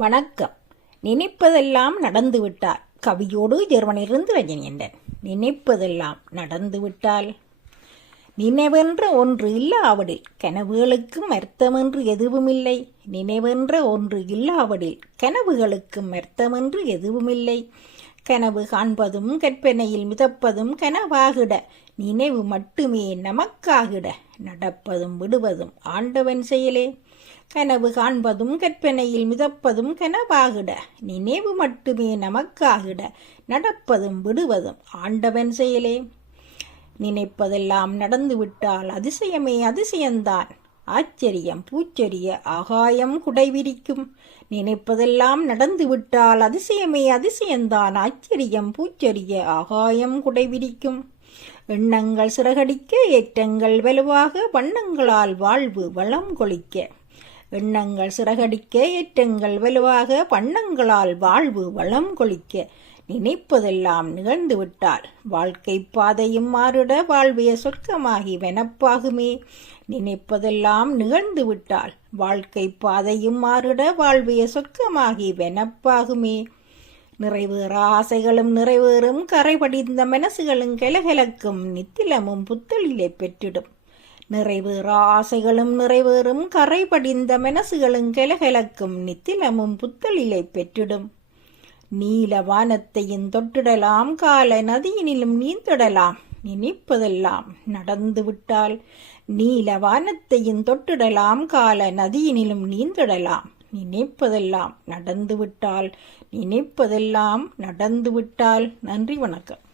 வணக்கம். நினைப்பதெல்லாம் நடந்துவிட்டால் கவியோடு ஜெர்மனியிலிருந்து ரஜினியண்டன் நினைப்பதெல்லாம் நடந்துவிட்டால். நினைவென்ற ஒன்று இல்லாவிடில் கனவுகளுக்கும் அர்த்தமென்று எதுவுமில்லை. நினைவென்ற ஒன்று இல்லாவிடில் கனவுகளுக்கும் அர்த்தமென்று எதுவுமில்லை. கனவு காண்பதும் கற்பனையில் மிதப்பதும் கனவாகிட நினைவு மட்டுமே நமக்காகிட நடப்பதும் விடுவதும் ஆண்டவன் செயலே. கனவு காண்பதும் கற்பனையில் மிதப்பதும் கனவாகிட நினைவு மட்டுமே நமக்காகிட நடப்பதும் விடுவதும் ஆண்டவன் செயலே. நினைப்பதெல்லாம் நடந்துவிட்டால் அதிசயமே அதிசயந்தான் ஆச்சரியம் பூச்செரிய ஆகாயம் குடைவிரிக்கும். நினைப்பதெல்லாம் நடந்துவிட்டால் அதிசயமே அதிசயந்தான் ஆச்சரியம் பூச்செரிய ஆகாயம் குடைவிரிக்கும். எண்ணங்கள் சிறகடிக்க ஏற்றங்கள் வலுவாக வண்ணங்களால் வாழ்வு வளம் கொளிக்க. எண்ணங்கள் சிறகடிக்க ஏற்றங்கள் வலுவாக வண்ணங்களால் வாழ்வு வளம் கொளிக்க நினைப்பதெல்லாம் நிகழ்ந்துவிட்டால் வாழ்க்கை பாதையும் மாறிட வாழ்விய சொர்க்கமாகி வெனப்பாகுமே. நினைப்பதெல்லாம் நிகழ்ந்துவிட்டால் வாழ்க்கை பாதையும் மாறிட வாழ்விய சொர்க்கமாகி வெனப்பாகுமே. நிறைவேற ஆசைகளும் நிறைவேறும் கரைபடிந்த மனசுகளும் கெலகலக்கும் நித்திலமும் புத்தளிலே பெற்றிடும். நிறைவேற ஆசைகளும் நிறைவேறும் கரைபடிந்த மனசுகளும் கெலகெலக்கும் நித்திலமும் புத்தளிலை பெற்றிடும். நீல வானத்தையும் தொட்டிடலாம் கால நதியினிலும் நீந்திடலாம் நினைப்பதெல்லாம் நடந்துவிட்டால். நீல வானத்தையும் தொட்டிடலாம் கால நதியினிலும் நீந்திடலாம் நினைப்பதெல்லாம் நடந்துவிட்டால். நினைப்பதெல்லாம் நடந்துவிட்டால். நன்றி வணக்கம்.